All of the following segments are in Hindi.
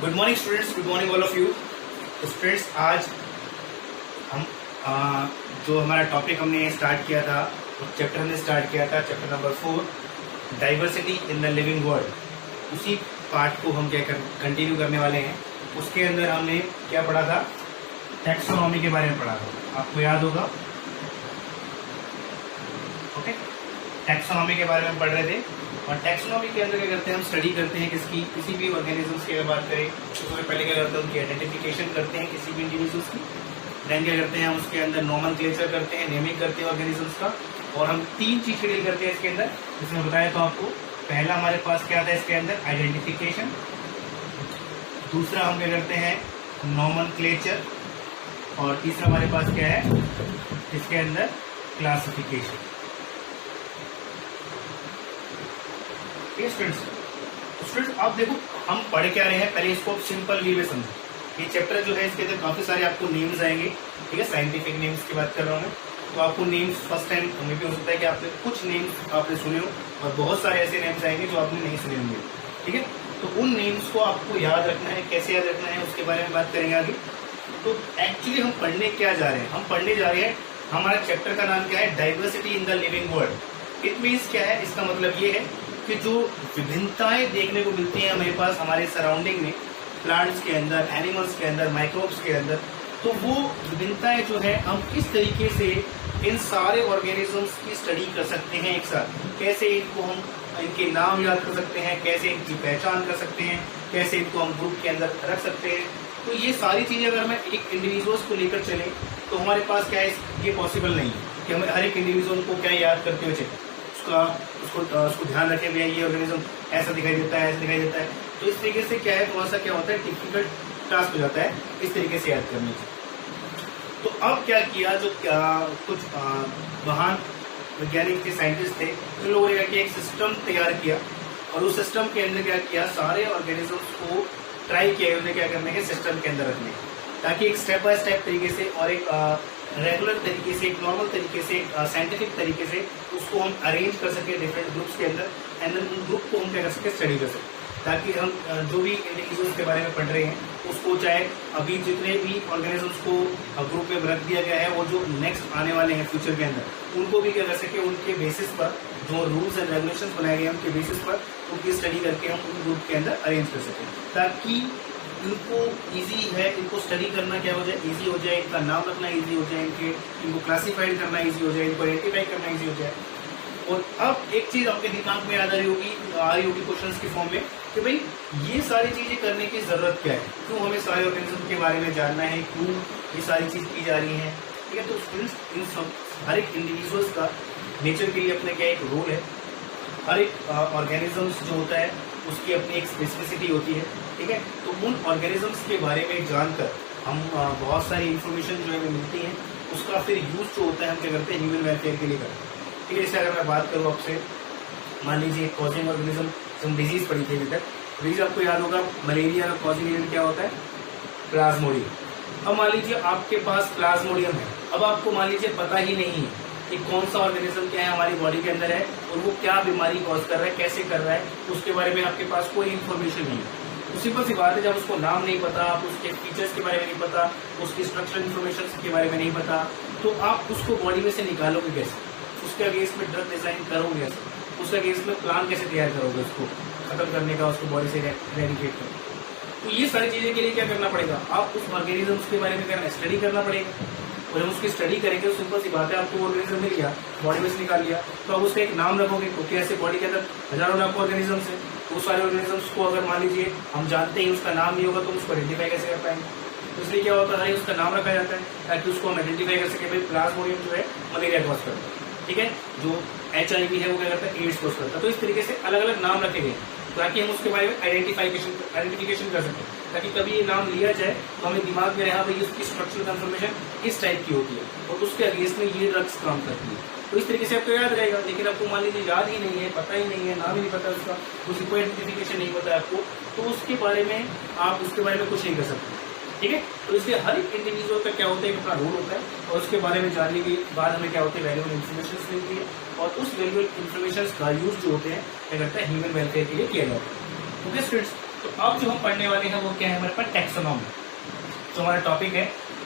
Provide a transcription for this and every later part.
Good morning students, good morning all of you. Students, आज हम जो हमारा टॉपिक हमने स्टार्ट किया था, चैप्टर हमने स्टार्ट किया था, chapter number 4, diversity in the living world, उसी पार्ट को हम क्या कंटिन्यू करने वाले हैं। उसके अंदर हमने क्या पढ़ा था? टैक्सोनॉमी के बारे में पढ़ा था, आपको याद होगा। ओके, टैक्सोनॉमी के बारे में पढ़ रहे थे। और टैक्सोनॉमी के अंदर क्या करते हैं, हम स्टडी करते हैं किसकी, किसी भी ऑर्गेनिजम्स की अगर बात करें तो सबसे पहले क्या करते हैं, उनकी आइडेंटिफिकेशन करते हैं किसी भी इंडिविजुअल्स की। देन क्या करते हैं, हम उसके अंदर नोमेनक्लेचर करते हैं, नेमिंग करते हैं ऑर्गेनिजम्स का। और हम 3 चीज शेड्यूल करते हैं इसके अंदर, जिसमें बताया तो आपको। पहला हमारे पास क्या आता है इसके अंदर, आइडेंटिफिकेशन। दूसरा हम क्या करते हैं, नोमेनक्लेचर। और तीसरा हमारे पास क्या है इसके अंदर, क्लासिफिकेशन। स्टूडेंट्स आप देखो, हम पढ़ क्या रहे हैं, पहले इसको सिंपल वे में समझो। ये चैप्टर जो है इसके अंदर काफी सारे आपको नेम्स आएंगे, ठीक है। साइंटिफिक नेम्स की बात कर रहा हूँ मैं, तो आपको नेम्स फर्स्ट टाइम हमें भी हो सकता है कि आपने कुछ नेम्स आपने सुने हो, और बहुत सारे ऐसे नेम्स आएंगे जो आपने नहीं सुने होंगे, ठीक है। तो उन नेम्स को आपको याद रखना है, कैसे याद रखना है उसके बारे में बात करेंगे आगे। तो एक्चुअली हम पढ़ने क्या जा रहे हैं, हम पढ़ने जा रहे हैं, हमारा चैप्टर का नाम क्या है, diversity in the living world. It means क्या है, इसका मतलब ये है कि जो विभिन्नताएं देखने को मिलती हैं हमारे पास हमारे सराउंडिंग में, प्लांट्स के अंदर, एनिमल्स के अंदर, माइक्रोब्स के अंदर, तो वो विभिन्नताएं जो है हम किस तरीके से इन सारे ऑर्गेनिजम्स की स्टडी कर सकते हैं एक साथ। कैसे इनको हम इनके नाम याद कर सकते हैं, कैसे इनकी पहचान कर सकते हैं, कैसे इनको हम ग्रुप के अंदर रख सकते हैं। तो ये सारी चीजें अगर हमें एक इंडिविजुअल्स को लेकर चले तो हमारे पास क्या है, ये पॉसिबल नहीं है कि हम हर एक इंडिविजुअल को क्या याद करते हुए चले, उसको ध्यान रखे भैया ये ऑर्गेनिज्म ऐसा दिखाई देता है, ऐसा दिखाई देता है। तो इस तरीके से क्या है, थोड़ा सा क्या होता है, डिफिकल्ट टास्क हो जाता है इस तरीके से याद करने की। तो अब क्या किया, जो कुछ महान वैज्ञानिक थे, साइंटिस्ट थे, उन लोगों ने क्या किया, एक सिस्टम तैयार किया। और उस सिस्टम के अंदर क्या किया, सारे ऑर्गेनिजम्स को ट्राई किया उन्हें क्या करने के, सिस्टम के अंदर रखने, ताकि एक स्टेप बाय स्टेप तरीके से और एक रेगुलर तरीके से, एक नॉर्मल तरीके से, साइंटिफिक तरीके से उसको हम अरेंज कर सके डिफरेंट ग्रुप्स के अंदर। एंड देन उन ग्रुप को हम क्या कर सके, स्टडी कर सके, ताकि हम जो भी इंडिविजुअल्स के बारे में पढ़ रहे हैं उसको, चाहे अभी जितने भी ऑर्गेनिजम्स को ग्रुप में रख दिया गया है, वो जो नेक्स्ट आने वाले हैं फ्यूचर के अंदर, उनको भी क्या कर सके, उनके बेसिस पर जो रूल्स एंड रेगुलेशंस बनाए गए हैं उनके बेसिस पर उनकी स्टडी करके हम उन ग्रुप के अंदर अरेंज कर सकें, ताकि इनको इजी है, इनको स्टडी करना क्या हो जाए, इजी हो जाए, इनका नाम रखना इजी हो जाए, इनको क्लासिफाइड करना इजी हो जाए, इनको आइडेंटिफाई करना इजी हो जाए। और अब एक चीज आपके दिमाग में याद आ रही होगी क्वेश्चंस के फॉर्म में, कि भाई ये सारी चीजें करने की जरूरत क्या है, क्यों हमें सारे ऑर्गेनिज्म के बारे में जानना है, क्यों ये सारी चीज की जा रही है, ठीक है। तो स्टूडेंट्स, इन सब हर एक इंडिविजुअल्स का नेचर के लिए अपने क्या एक रोल है। हर एक ऑर्गेनिजम्स जो होता है उसकी अपनी एक स्पेसिफिसिटी होती है, ठीक है। तो उन ऑर्गेनिजम्स के बारे में जानकर हम बहुत सारी इंफॉर्मेशन जो है मिलती है, उसका फिर यूज जो होता है हम क्या करते हैं, ह्यूमन वेलफेयर के लिए करते हैं, ठीक है। जैसे अगर मैं बात करूँ आपसे, मान लीजिए कॉजिंग ऑर्गेनिज्म, हम डिजीज पड़ी थी अभी तक, डिजीज आपको याद होगा, मलेरिया का कॉजिंग एजेंट क्या होता है, प्लाज्मोडियम। अब मान लीजिए आपके पास प्लाज्मोडियम है, अब आपको मान लीजिए पता ही नहीं है कि कौन सा ऑर्गेनिज्म क्या है हमारी बॉडी के अंदर है और वो क्या बीमारी कॉज कर रहा है, कैसे कर रहा है, उसके बारे में आपके पास कोई इन्फॉर्मेशन नहीं है। तो सिंपल सी बात है, जब उसको नाम नहीं पता, आप उसके फीचर्स के बारे में नहीं पता, उसकी स्ट्रक्चरल इन्फॉर्मेशन के बारे में नहीं पता, तो आप उसको बॉडी में से निकालोगे कैसे, उसके अगेंस्ट में ड्रग डिजाइन करोगे कैसे, उसके अगेंस्ट में प्लान कैसे तैयार करोगे उसको खत्म करने का, उसको बॉडी से इरेडिकेट करने। तो ये सारी चीजें के लिए क्या करना पड़ेगा, आप उस ऑर्गेनिज्म के बारे में करना, स्टडी करना पड़ेगा। और हम उसकी स्टडी करेंगे तो सिंपल सी बात है, आपको ऑर्गेनिज्म मिल गया, बॉडी में से निकाल लिया, तो आप उसका एक नाम रखोगे, क्योंकि ऐसे बॉडी के अंदर हजारों लाखों ऑर्गेनिजम्स है। वो सारे ऑर्गेनिजम्स को अगर मान लीजिए हम जानते हैं उसका नाम नहीं होगा तो उसको आइडेंटिफाई कैसे कर पाएंगे। तो इसलिए क्या होता है, उसका नाम रखा जाता है ताकि उसको हम आइडेंटिफाई कर सके, भाई प्लाज्मोडियम जो है मलेरिया कॉज करता है, ठीक है, जो HIV है वो क्या करता है, एड्स कॉज करता है। तो इस तरीके से अलग अलग नाम रखे गए ताकि हम उसके बारे में आइडेंटिफिकेशन कर सकें, ताकि कभी ये नाम लिया जाए तो हमें दिमाग में रहा भाई उसकी स्ट्रक्चरल कंफर्मेशन इस टाइप की होती है और उसके अगेंस्ट में ये ड्रग्स काम करती है। तो इस तरीके से आपको याद रहेगा। लेकिन आपको मान लीजिए याद ही नहीं है, पता ही नहीं है, नाम ही नहीं पता उसका, उसकी कोई आइडेंटिफिकेशन नहीं पता है आपको, तो उसके बारे में आप उसके बारे में कुछ नहीं कर सकते, ठीक है। तो इसलिए हर एक इंडिविजुअल का क्या होता है, एक अपना रोल होता है, और उसके बारे में जानने के बाद हमें क्या होता है, वैल्यूएबल इन्फॉर्मेशन मिलती है, और उस वैल्यूएबल इन्फॉर्मेशन का यूज जो होते हैं क्या करता है, ह्यूमन वेलफेयर के लिए किया जाता है। ओके स्टूडेंट्स, तो अब जो हम पढ़ने वाले हैं वो क्या है हमारे पास टैक्सोनॉमी। जो हमारा टॉपिक है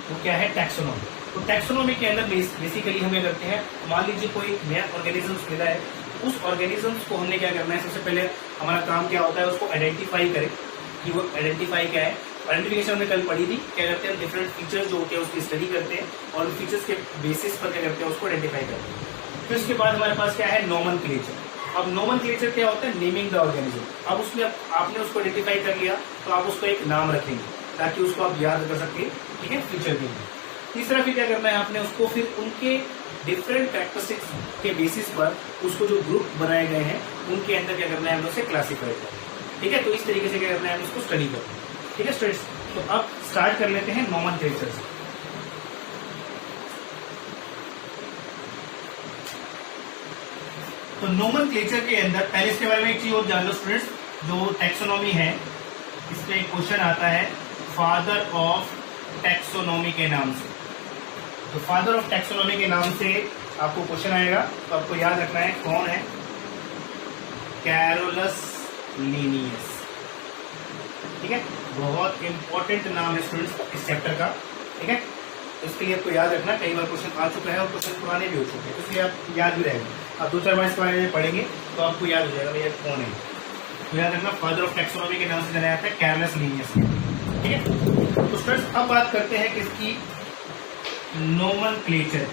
वो क्या है टैक्सोनॉमी। तो टैक्सोनॉमी के अंदर बेसिकली हम क्या करते हैं, मान लीजिए कोई नया ऑर्गेनिजम्स मिला है, उस ऑर्गेनिजम्स को हमने क्या करना है, सबसे पहले हमारा काम क्या होता है उसको आइडेंटिफाई करें कि वो आइडेंटिफाई क्या है। आइडेंटिफिकेशन हमने कल पढ़ी थी, क्या करते हैं डिफरेंट फीचर्स जो होते हैं उसकी स्टडी करते हैं और उन फीचर्स के बेसिस पर क्या करते हैं उसको आइडेंटिफाई करते हैं। फिर उसके बाद हमारे पास क्या है नोमेनक्लेचर। अब नोमेनक्लेचर क्या होता है, नेमिंग द ऑर्गेनिज्म। अब उसमें आपने उसको आइडेंटिफाई कर लिया तो आप उसको एक नाम रखेंगे ताकि उसको आप याद कर सके, ठीक है, फ्यूचर के लिए। तीसरा फिर क्या करना है आपने उसको फिर उनके डिफरेंट कैरेक्टरिस्टिक्स के बेसिस पर उसको जो ग्रुप बनाए गए हैं उनके अंदर क्या करना है हम उसे क्लासीफाई करना, ठीक है। तो इस तरीके से क्या करना है हम उसको स्टडी करते हैं, ठीक है स्टूडेंट्स। तो अब स्टार्ट कर लेते हैं नोमेनक्लेचर से। तो नोमेनक्लेचर के अंदर पहले इसके बारे में एक चीज और जान लो स्टूडेंट्स, जो टैक्सोनॉमी है इसमें एक क्वेश्चन आता है फादर ऑफ टैक्सोनॉमी के नाम से। तो फादर ऑफ टैक्सोनॉमी के नाम से आपको क्वेश्चन आएगा, तो आपको याद रखना है कौन है, कैरोलस लीनियस, ठीक है। बहुत इंपॉर्टेंट नाम है स्टूडेंट्स इस चैप्टर का, ठीक है। इसके लिए आपको याद रखना, कई बार क्वेश्चन आ चुका है और क्वेश्चन पुराने भी हो चुके हैं, तो इसलिए आप याद भी रहेगा। आप 2-4 बार इसके बारे में पढ़ेंगे तो आपको याद हो जाएगा भैया कौन है। तो याद रखना फादर ऑफ टैक्सोनॉमी के नाम से जाना जाता है कैरोलस लीनियस, ठीक है। तो स्टूडेंट्स अब बात करते हैं किसकी, नोमेनक्लेचर।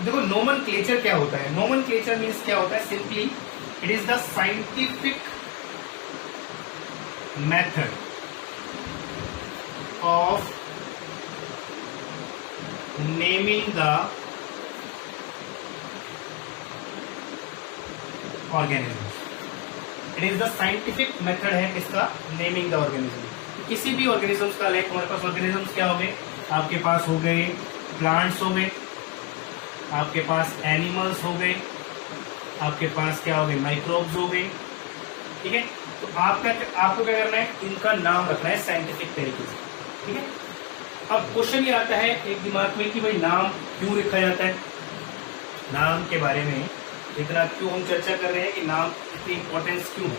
देखो नोमेनक्लेचर क्या होता है, नोमेनक्लेचर मीन्स क्या होता है, simply it is the scientific method of naming the organism. It is the scientific method है इसका नेमिंग द ऑर्गेनिज्म। किसी भी ऑर्गेनिजम्स का, लाइक हमारे पास ऑर्गेनिजम्स क्या हो गए, आपके पास हो गए प्लांट्स हो गए, आपके पास एनिमल्स हो गए, आपके पास क्या हो गए माइक्रोब्स हो गए, ठीक है। तो आपको क्या करना है, इनका नाम रखना है साइंटिफिक तरीके से, ठीक है। अब क्वेश्चन ये आता है एक दिमाग में कि भाई नाम क्यों रखा जाता है, नाम के बारे में इतना क्यों हम चर्चा कर रहे हैं कि नाम इतनी इंपॉर्टेंस क्यों है।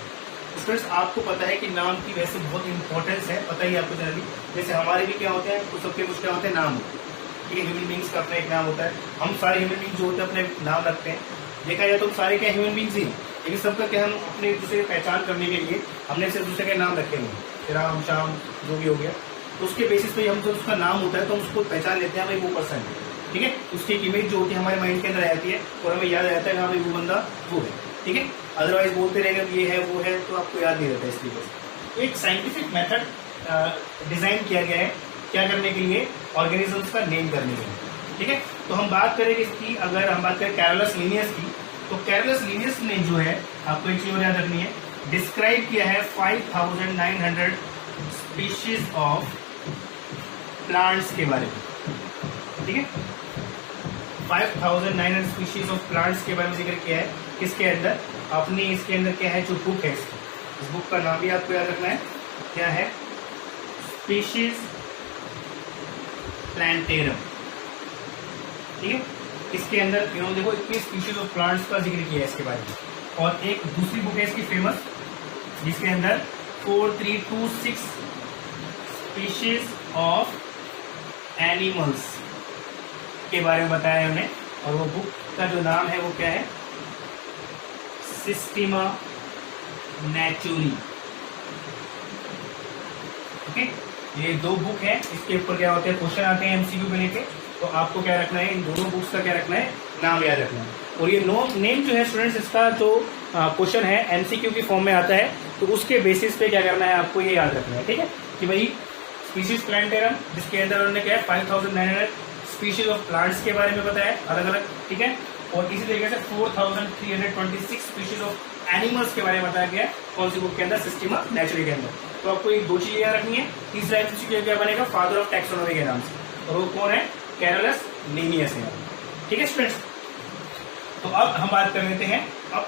स्टूडेंट्स आपको पता है कि नाम की वैसे बहुत इंपॉर्टेंस है, पता ही आपको जनरली, जैसे हमारे भी क्या होते हैं, कुछ सबके कुछ क्या होते हैं नाम, ठीक है। ह्यूमन बींग्स का अपना एक नाम होता है, हम सारे ह्यूमन बींग्स जो होते हैं अपने नाम रखते हैं। देखा जाए तो हम सारे क्या ह्यूमन बींग्स ही, लेकिन सबका क्या हम अपने एक दूसरे की पहचान करने के लिए हमने सिर्फ दूसरे के नाम रखे हुए, राम श्याम जो भी हो गया, तो उसके बेसिस पे हम जब उसका नाम होता है तो हम उसको पहचान लेते हैं भाई वो पर्सन है, ठीक है। उसकी एक इमेज जो होती है हमारे माइंड के अंदर आती है और हमें याद रहता है हाँ भाई वो बंदा वो है, ठीक है। अदरवाइज बोलते रहेंगे ये है वो है तो आपको याद नहीं रहता इस तरीके से। एक साइंटिफिक मेथड डिजाइन किया गया है क्या करने के लिए, ऑर्गेनिजम्स का नेम करने के लिए, ठीक है। तो हम बात करेंगे इसकी, अगर हम बात करें कैरोलस लीनियस की, तो कैरोलस लीनियस ने जो है आपको एक चीज याद रखनी है, डिस्क्राइब किया है 5900 स्पीशीज ऑफ प्लांट्स के बारे में, ठीक है। 5900 स्पीशीज ऑफ प्लांट्स के बारे में जिक्र किया है किसके अंदर, अपनी इसके अंदर क्या है जो बुक है, इस बुक का नाम भी आपको याद रखना है, क्या है, स्पीशीज प्लांटेरम, ठीक है। इसके अंदर देखो इतनी स्पीशीज ऑफ प्लांट्स का जिक्र किया है इसके बारे में। और एक दूसरी बुक है इसकी फेमस जिसके अंदर 4326 स्पीशीज ऑफ एनिमल्स के बारे में बताया है उन्हें, और वो बुक का जो नाम है वो क्या है, सिस्टीमा नेचुरी, ओके। ये दो बुक है, इसके ऊपर क्या होते हैं क्वेश्चन आते हैं एमसीक्यू को लेके, तो आपको क्या रखना है, इन दोनों बुक्स का क्या रखना है, नाम याद रखना है। और ये नेम जो है स्टूडेंट्स इसका जो क्वेश्चन है एमसीक्यू की फॉर्म में आता है, तो उसके बेसिस पे क्या करना है आपको ये याद रखना है, ठीक है, कि भाई स्पीशीज प्लांटेरम जिसके अंदर उन्होंने क्या है 5900 स्पीशीज ऑफ प्लांट्स के बारे में बताया अलग अलग, ठीक है। और इसी तरीके से 4326 स्पीशीज ऑफ एनिमल्स के बारे में बताया गया है कौन सी बुक के अंदर, सिस्टीमा नेचुरी के अंदर। तो आपको ये दो चीजें याद रखनी है। तीसरा एमसीक्यू क्या बनेगा, फादर ऑफ टैक्सोनॉमी के नाम से, और वो कौन है, कैरोलस लीनियस है, ठीक है स्टूडेंट्स। तो अब हम बात कर लेते हैं, अब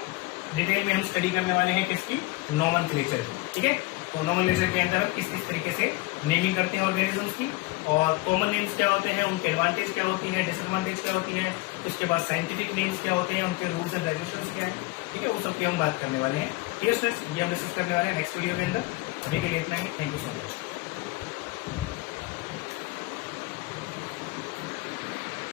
डिटेल में हम स्टडी करने वाले हैं किसकी, नोमेनक्लेचर, ठीक है। तो नॉर्मल नेचर के अंदर हम किस किस तरीके से नेमिंग करते हैं ऑर्गेनिजम्स की, और कॉमन नेम्स क्या होते हैं, उनके एडवांटेज क्या होती है, डिसएडवांटेज क्या होती है, उसके बाद साइंटिफिक नेम्स क्या होते हैं, उनके रूल्स एंड रेगुलेशंस क्या है, ठीक है, वो सब की हम बात करने वाले हैं। ठीक है स्टूडेंट्स, ये हम डिस्कस करने वाले हैं नेक्स्ट वीडियो के अंदर। अभी के लिए इतना ही, थैंक यू सो मच।